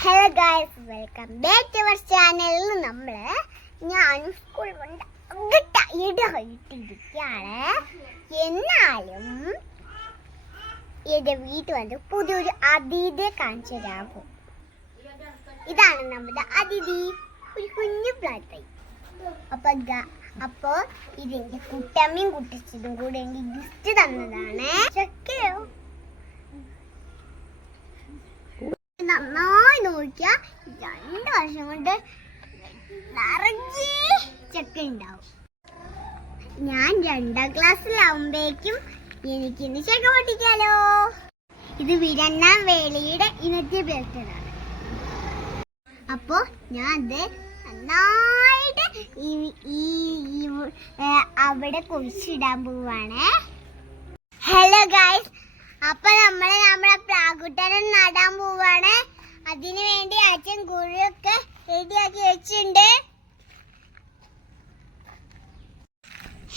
Hello guys, welcome back to our channel. ഞാനും school ഇട്ടിരിക്കുകയാണ്. എന്നാലും എൻ്റെ വീട്ടിൽ വന്ന് പുതിയൊരു അതിഥിയെ കാണിച്ചു തരാമോ? ഇതാണ് നമ്മുടെ അതിഥി, ഒരു കുഞ്ഞു പ്ലാത്തായി. അപ്പോ ഇതെന്റെ കുട്ടമ്മയും കുട്ടിച്ചതും കൂടെ എനിക്ക് ഗിഫ്റ്റ് തന്നതാണ്. ചക്കയോ നന്നായി നോക്കിയാ 2 വർഷം കൊണ്ട് നിറയെ ചക്ക ഉണ്ടാവും. ഞാൻ 2ാം ക്ലാസ്സിലാവുമ്പോഴേക്കും എനിക്കിന്ന് ചക്ക പൊട്ടിക്കാലോ. ഇത് വിരണ്ണാം വേളിയുടെ ഇനത്തെ പേർത്തതാണ്. അപ്പോ ഞാൻ അത് നന്നായിട്ട് അവിടെ കുഴിച്ചിടാൻ പോവാണ്. ഹലോ ഗൈസ്, അപ്പൊ നമ്മളെ പ്ലാക്കുട്ടനെ നടാൻ പോവാണ്. അതിനു വേണ്ടി അച്ഛൻ കുഴിയൊക്കെ റെഡിയാക്കി വെച്ചിട്ടുണ്ട്.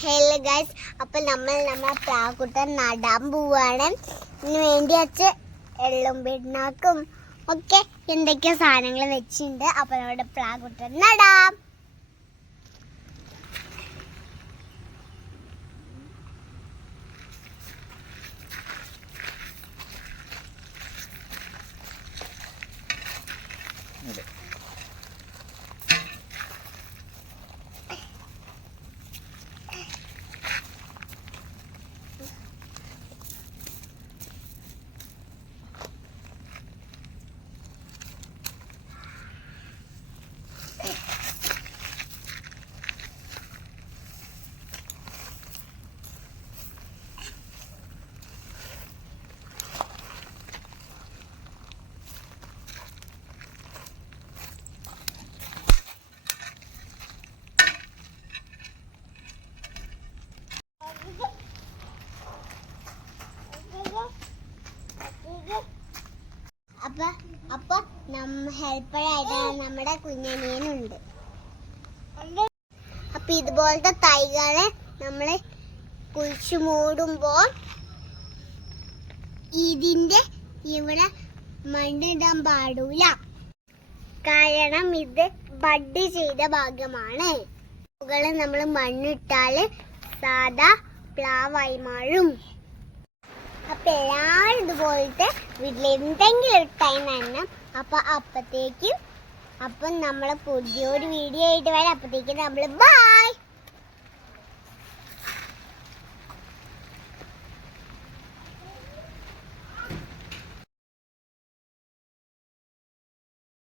ഹലോ ഗൈസ്, അപ്പൊ നമ്മളെ പ്ലാക്കുട്ടൻ നടാൻ പോവാണ്. ഇതിനു വേണ്ടി അച്ഛൻ എള്ളും പിണ്ണാക്കും ഒക്കെ എന്തൊക്കെയോ സാധനങ്ങൾ വെച്ചിട്ടുണ്ട്. അപ്പൊ നമ്മുടെ പ്ലാക്കുട്ടൻ നടാം. അപ്പൊ ഹെൽപ്പറായിട്ട് നമ്മുടെ കുഞ്ഞനിയനുണ്ട്. അപ്പൊ ഇതുപോലത്തെ തൈകളെ നമ്മള് കുഴിച്ചു മൂടുമ്പോൾ ഇതിന്റെ ഇവിടെ മണ്ണിടാൻ പാടില്ല. കാരണം ഇത് ബഡ് ചെയ്ത ഭാഗമാണ്. മുകളിൽ നമ്മൾ മണ്ണിട്ടാല് സാധാ പ്ലാവായി മാറും. അപ്പൊ എല്ലാവരും ഇതുപോലത്തെ വീട്ടിൽ എന്തെങ്കിലും ഒരു ടൈം തന്നെ. അപ്പം നമ്മളെ പുതിയൊരു വീഡിയോ ആയിട്ട് വരാം. അപ്പത്തേക്കും നമ്മള് ബൈ.